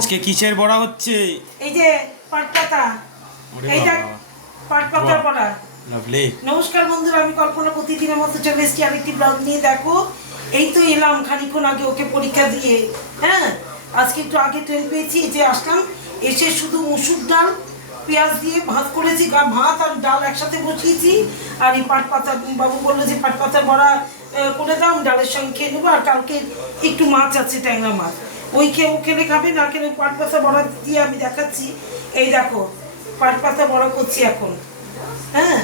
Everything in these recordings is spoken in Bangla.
আজকে কিসের বড়া হচ্ছে? এই যে পাট পাতা, এইটা পাট পাতার বড়া। লাভলি। নমস্কার বন্ধুরা, আমি কল্পনা প্রতিদিনের মতো চলে এসেছি আরেকটি ব্লগ নিয়ে। দেখো, এই তো এলাম খানিকক্ষণ আগে ওকে পরীক্ষা দিয়ে। হ্যাঁ, আজকে একটু আগে ট্রেন পেয়েছি, যে আসলাম, এসে শুধু মুসুর ডাল পেঁয়াজ দিয়ে ভাত করেছি, ভাত আর ডাল একসাথে বসিয়েছি। আর এই পাট পাতা, বাবু বললো যে পাট পাতার বড়া করে দাও, ডালের সঙ্গে খেয়ে নেবো। আর কালকে একটু মাছ আছে, ট্যাংরা মাছ, ওই খেলে খাবে, না খেলে পাট পাতা বড়া দিয়ে আমি দেখাচ্ছি। এই দেখো, পাট পাতা বড়া করছি এখন। হ্যাঁ,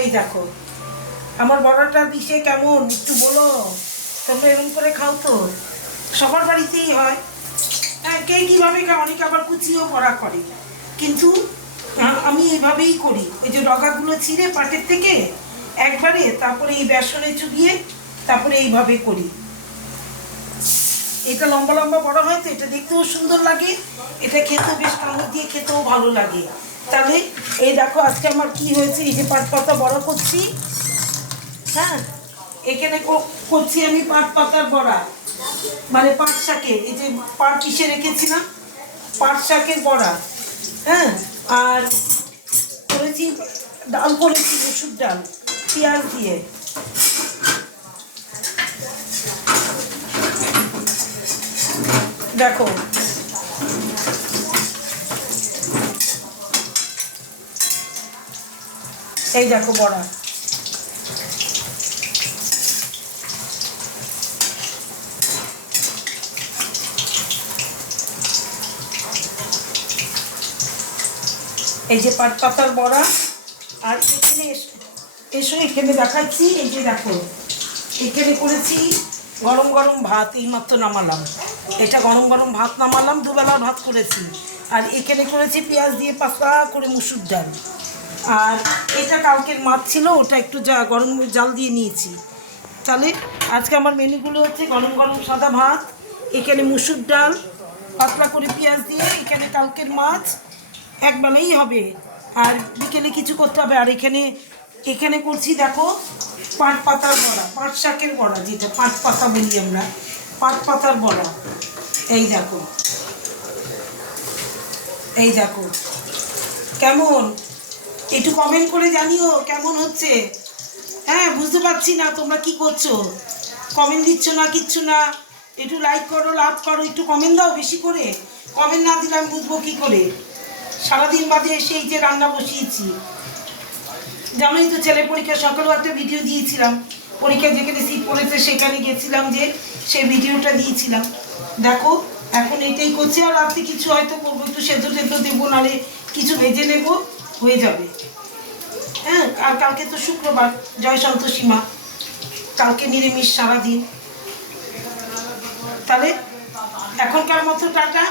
এই দেখো আমার বড়াটা দিশে কেমন একটু বলো। তোমরা এরকম করে খাও তো? সবার বাড়িতেই হয়। হ্যাঁ, কে কীভাবে খায়, অনেকে আবার কুচিও বড়া করে, কিন্তু আমি এইভাবেই করি। এই যে ডগাগুলো ছিঁড়ে পাটের থেকে একবারে, তারপরে এই বেসনে চুবিয়ে তারপরে এইভাবে করি। এটা লম্বা লম্বা বড় হয় তো, এটা দেখতেও সুন্দর লাগে, এটা খেতেও বেশ কামড় দিয়ে খেতেও ভালো লাগে। তাহলে এই দেখো আজকে আমার কি হয়েছে, এই যে পাট পাতা বড়া করছি। হ্যাঁ, এখানে করছি আমি পাট পাতার বড়া, মানে পাট শাকের, এই যে পাট পিষে রেখেছিলাম, পাট শাকের বড়া। হ্যাঁ, আর করেছি ডাল, করেছি মসুর ডাল পেঁয়াজ দিয়ে। দেখো, এই দেখো বড়া। এই যে পাট পাতার বড়া। আর এখানে এসো এখানে দেখাচ্ছি। এই যে দেখো, এখানে করেছি গরম গরম ভাত, এইমাত্র নামালাম। এটা গরম গরম ভাত নামালাম, দুবেলা ভাত করেছি। আর এখানে করেছি পেঁয়াজ দিয়ে পাতলা করে মুসুর ডাল। আর এটা কালকের মাছ ছিল, ওটা একটু গরম জাল দিয়ে নিয়েছি। তাহলে আজকে আমার মেনুগুলো হচ্ছে গরম গরম সাদা ভাত, এখানে মুসুর ডাল পাতলা করে পেঁয়াজ দিয়ে, এখানে কালকের মাছ, একবেলাই হবে। আর বিকেলে কিছু করতে হবে। আর এখানে করছি দেখো পাট পাতার বড়া, পাট শাকের বড়া, যেটা পাট পাতা বলি আমরা, পাট পাতার বড়া। এই দেখো, এই দেখো কেমন, একটু কমেন্ট করে জানিও কেমন হচ্ছে। হ্যাঁ, বুঝতে পারছি না তোমরা কি করছো, কমেন্ট দিচ্ছ না, কিচ্ছু না। একটু লাইক করো, লাভ করো, একটু কমেন্ট দাও বেশি করে। কমেন্ট না দিলে আমি বুঝবো কী করে? সারাদিন বাদে এসে এই যে রান্না বসিয়েছি। জানোই তো, ছেলে পরীক্ষা সকালেও একটা ভিডিও দিয়েছিলাম, পরীক্ষা যেখানে সিট পড়েছে সেখানে গেছিলাম, যে সেই ভিডিওটা দিয়েছিলাম। দেখো এখন এটাই করছি। আর রাত্রে কিছু হয়তো করবো, একটু সেদ্ধ টেদ্ধ দেবো, নাহলে কিছু ভেজে নেবো, হয়ে যাবে। হ্যাঁ, আর কালকে তো শুক্রবার, জয় সন্তোষী মা, কালকে নিরামিষ সারাদিন। তাহলে এখনকার মতো টাটা,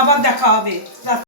আবার দেখা হবে।